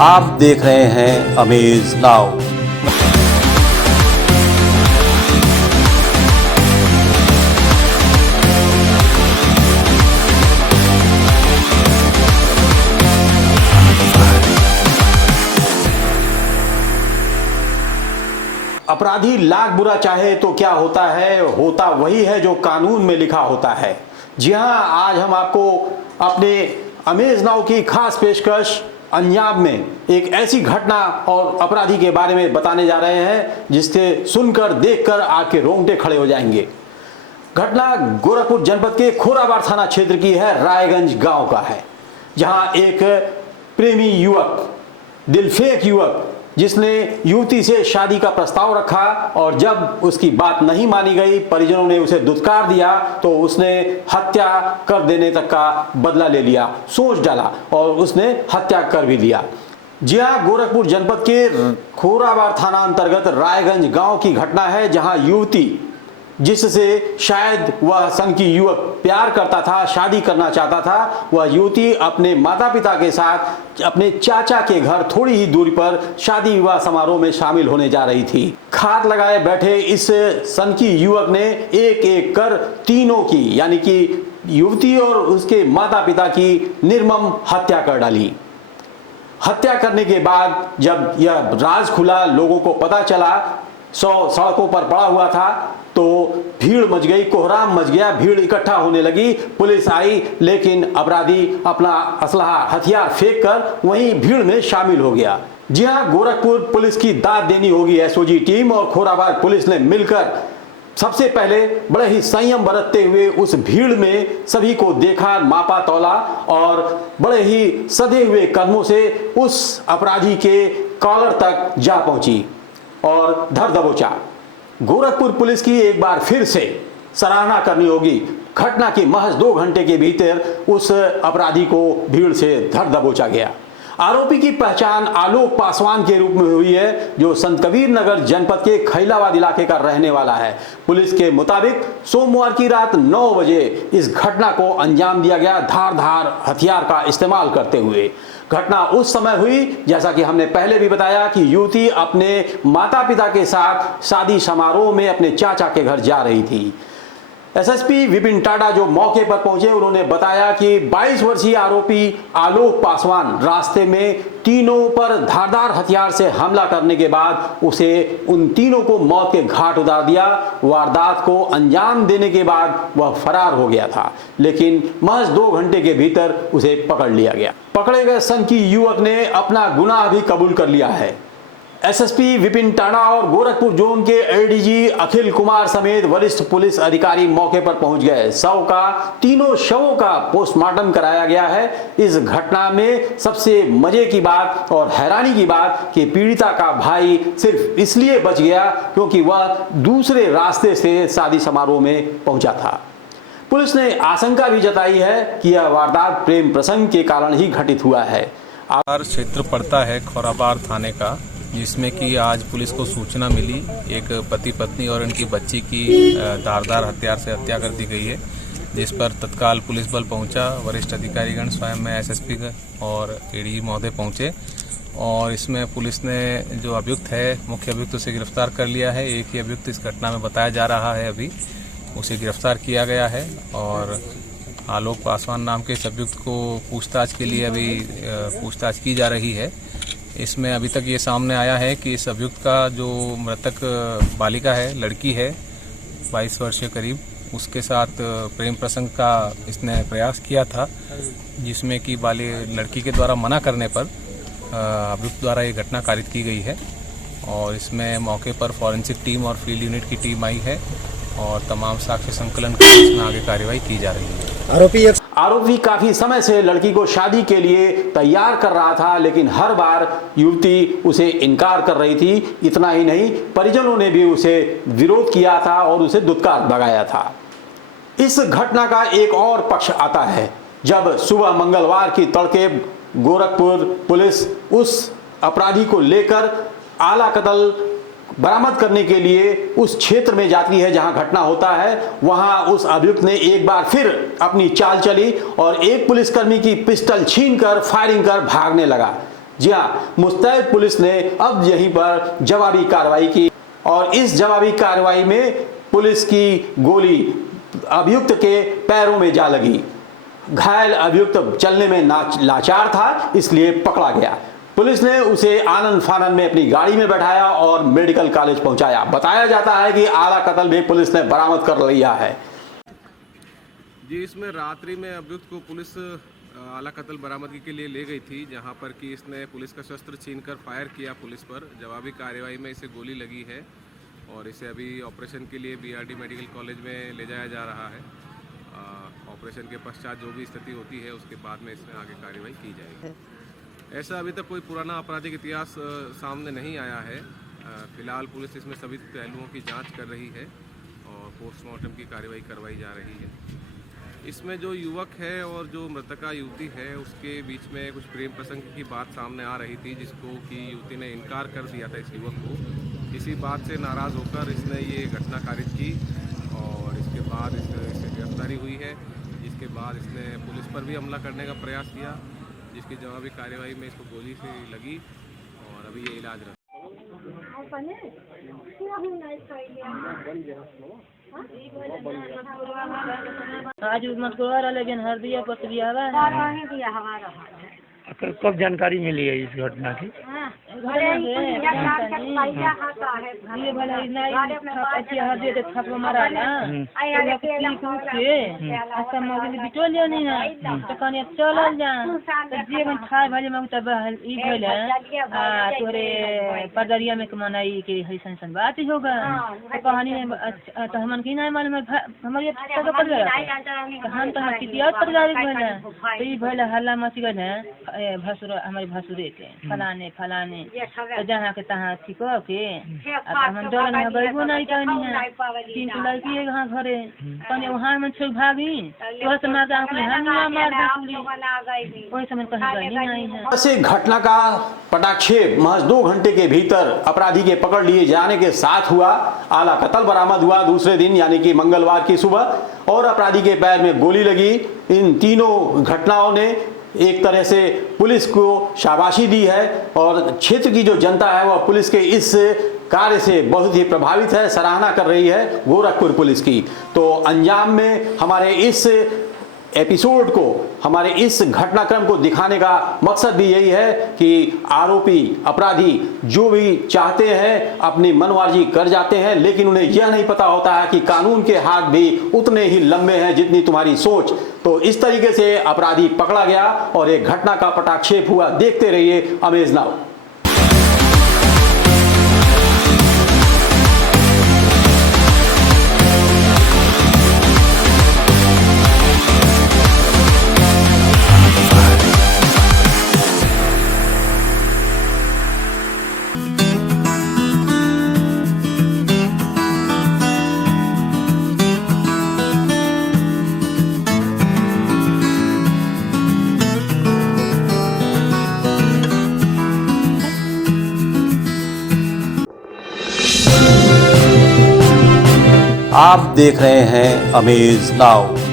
आप देख रहे हैं अमेज नाउ। अपराधी लाख बुरा चाहे तो क्या होता है, होता वही है जो कानून में लिखा होता है। जी हां, आज हम आपको अपने अमेज नाउ की खास पेशकश अंजाम में एक ऐसी घटना और अपराधी के बारे में बताने जा रहे हैं जिससे सुनकर देखकर आपके रोंगटे खड़े हो जाएंगे। घटना गोरखपुर जनपद के खोराबार थाना क्षेत्र की है, रायगंज गांव का है, जहां एक प्रेमी युवक, दिलफेक युवक, जिसने युवती से शादी का प्रस्ताव रखा और जब उसकी बात नहीं मानी गई, परिजनों ने उसे दुत्कार दिया तो उसने हत्या कर देने तक का बदला ले लिया, सोच डाला और उसने हत्या कर भी दिया। जी हां, गोरखपुर जनपद के खोराबार थाना अंतर्गत रायगंज गांव की घटना है, जहां युवती, जिससे शायद वह संग की युवक प्यार करता था, शादी करना चाहता था, वह युवती अपने माता पिता के साथ अपने चाचा के घर थोड़ी ही दूरी पर शादी विवाह समारोह में शामिल होने जा रही थी। खाट लगाए बैठे इस संग की युवक ने एक एक कर तीनों की, यानी कि युवती और उसके माता पिता की निर्मम हत्या कर डाली। हत्या करने के बाद जब यह राज खुला, लोगों को पता चला, सड़कों पर पड़ा हुआ था, तो भीड़ मच गई, कोहराम मच गया, भीड़ इकट्ठा होने लगी। पुलिस आई, लेकिन अपराधी अपना असलहा हथियार फेंक कर वहीं भीड़ में शामिल हो गया। जी हां, गोरखपुर पुलिस की दाद देनी होगी। एसओजी टीम और खोराबार पुलिस ने मिलकर सबसे पहले बड़े ही संयम बरतते हुए उस भीड़ में सभी को देखा, मापा तौला और बड़े ही सधे हुए कदमों से उस अपराधी के कॉलर तक जा पहुंची और धर दबोचा। गोरखपुर पुलिस की एक बार फिर से सराहना करनी होगी। घटना के महज 2 घंटे के भीतर उस अपराधी को भीड़ से धर दबोचा गया। आरोपी की पहचान आलोक पासवान के रूप में हुई है, जो संत कबीर नगर जनपद के खैलाबाद इलाके का रहने वाला है। पुलिस के मुताबिक सोमवार की रात 9 बजे इस घटना को अंजाम दिया गया, धारदार हथियार का इस्तेमाल करते हुए। घटना उस समय हुई, जैसा कि हमने पहले भी बताया, कि युवती अपने माता पिता के साथ शादी समारोह में अपने चाचा के घर जा रही थी। एसएसपी विपिन टाडा जो मौके पर पहुंचे, उन्होंने बताया कि 22 वर्षीय आरोपी आलोक पासवान रास्ते में तीनों पर धारदार हथियार से हमला करने के बाद उसे उन तीनों को मौत के घाट उतार दिया। वारदात को अंजाम देने के बाद वह फरार हो गया था, लेकिन महज 2 घंटे के भीतर उसे पकड़ लिया गया। पकड़े गए संग की युवक ने अपना गुनाह भी कबूल कर लिया है। एसएसपी विपिन टाडा और गोरखपुर जोन के एडीजी अखिल कुमार समेत वरिष्ठ पुलिस अधिकारी मौके पर पहुंच गए। तीनों शवों का पोस्टमार्टम कराया गया है। इस घटना में सबसे मजे की बात और हैरानी की बात कि पीड़िता का भाई सिर्फ इसलिए बच गया क्योंकि वह दूसरे रास्ते से शादी समारोह में पहुंचा था। पुलिस ने आशंका भी जताई है कि यह वारदात प्रेम प्रसंग के कारण ही घटित हुआ है। क्षेत्र पड़ता है खोराबार थाने का, जिसमें कि आज पुलिस को सूचना मिली एक पति पत्नी और उनकी बच्ची की धारदार हथियार से हत्या कर दी गई है, जिस पर तत्काल पुलिस बल पहुंचा। वरिष्ठ अधिकारीगण स्वयं में एसएसपी और एडीजी महोदय पहुंचे और इसमें पुलिस ने जो अभियुक्त है, मुख्य अभियुक्त, उसे गिरफ्तार कर लिया है। एक ही अभियुक्त इस घटना में बताया जा रहा है, अभी उसे गिरफ्तार किया गया है और आलोक पासवान नाम के इस अभियुक्त को पूछताछ के लिए अभी पूछताछ की जा रही है। इसमें अभी तक ये सामने आया है कि इस अभियुक्त का जो मृतक बालिका है, लड़की है 22 वर्षीय करीब, उसके साथ प्रेम प्रसंग का इसने प्रयास किया था, जिसमें कि लड़की के द्वारा मना करने पर अभियुक्त द्वारा ये घटना कारित की गई है। और इसमें मौके पर फॉरेंसिक टीम और फील्ड यूनिट की टीम आई है और तमाम साक्ष्य संकलन कर इसमें आगे कार्रवाई की जा रही है। आरोपी काफी समय से लड़की को शादी के लिए तैयार कर रहा था, लेकिन हर बार युवती उसे इनकार कर रही थी। इतना ही नहीं, परिजनों ने भी उसे विरोध किया था और उसे दुत्कार भगाया था। इस घटना का एक और पक्ष आता है जब सुबह मंगलवार की तड़के गोरखपुर पुलिस उस अपराधी को लेकर आला कतल बरामद करने के लिए उस क्षेत्र में जाती है जहां घटना होता है। वहां उस अभियुक्त ने एक बार फिर अपनी चाल चली और एक पुलिसकर्मी की पिस्टल छीनकर फायरिंग कर भागने लगा। जी हां, मुस्तैद पुलिस ने अब यहीं पर जवाबी कार्रवाई की और इस जवाबी कार्रवाई में पुलिस की गोली अभियुक्त के पैरों में जा लगी। घायल अभियुक्त चलने में लाचार था, इसलिए पकड़ा गया। पुलिस ने उसे आनन फानन में अपनी गाड़ी में बैठाया और मेडिकल कॉलेज पहुंचाया। बताया जाता है कि आला कत्ल भी पुलिस ने बरामद कर लिया है। जी, इसमें रात्रि में अभियुक्त को पुलिस आला कत्ल बरामदगी के लिए ले गई थी, जहां पर कि इसने पुलिस का शस्त्र छीनकर फायर किया पुलिस पर। जवाबी कार्रवाई में इसे गोली लगी है और इसे अभी ऑपरेशन के लिए बीआरडी मेडिकल कॉलेज में ले जाया जा रहा है। ऑपरेशन के पश्चात जो भी स्थिति होती है उसके बाद में इसमें आगे कार्रवाई की जाएगी। ऐसा अभी तक कोई पुराना आपराधिक इतिहास सामने नहीं आया है। फिलहाल पुलिस इसमें सभी पहलुओं की जांच कर रही है और पोस्टमार्टम की कार्रवाई करवाई जा रही है। इसमें जो युवक है और जो मृतका युवती है उसके बीच में कुछ प्रेम प्रसंग की बात सामने आ रही थी, जिसको कि युवती ने इनकार कर दिया था इस युवक को। इसी बात से नाराज़ होकर इसने ये घटना कारित की और इसके बाद इससे गिरफ्तारी हुई है। जिसके बाद इसने पुलिस पर भी हमला करने का प्रयास किया, जिसकी जवाबी कार्रवाई में इसको गोली से लगी और अभी ये इलाज रहा। आज मटकोरा लेकिन हर दिया पतली हवा कब जानकारी मिली है इस घटना की? छापा मारा ना बिटोलिया नहीं है तो कहीं चलल जा जे मन खाए भले में तब ई भले तोरे पदरिया में कमाई के हईसन सन बात ही होगा। तो कहानी तो हमन की नहीं मालूम हमारे तक पड़ गया हम तो कितिया पर गाड़ी भले तो ई भले हल्ला मच गए है भसुर हमारे भसुरे के फलाने फलाने तो जहाँ के तहाँ ठीक हो के हम डर में गईबो नहीं कहनी है। 3 लड़की है वहाँ घरे कने वहाँ में छुई भागी तो से मार आंख हम मार दूसरी कोई समय कहीं गई नहीं है। ऐसे घटना का पटाक्षेप महज 2 घंटे के भीतर अपराधी के पकड़ लिए जाने के साथ हुआ। आला कत्ल बरामद हुआ दूसरे दिन यानी कि मंगलवार की सुबह और अपराधी के पैर में गोली लगी। इन तीनों घटनाओं ने एक तरह से पुलिस को शाबाशी दी है और क्षेत्र की जो जनता है वह पुलिस के इस कार्य से बहुत ही प्रभावित है, सराहना कर रही है गोरखपुर पुलिस की। तो अंजाम में हमारे इस एपिसोड को, हमारे इस घटनाक्रम को दिखाने का मकसद भी यही है कि आरोपी अपराधी जो भी चाहते हैं अपनी मनमर्जी कर जाते हैं, लेकिन उन्हें यह नहीं पता होता है कि कानून के हाथ भी उतने ही लंबे हैं जितनी तुम्हारी सोच। तो इस तरीके से अपराधी पकड़ा गया और एक घटना का पटाक्षेप हुआ। देखते रहिए अमेज नाउ। आप देख रहे हैं अमेज नाउ।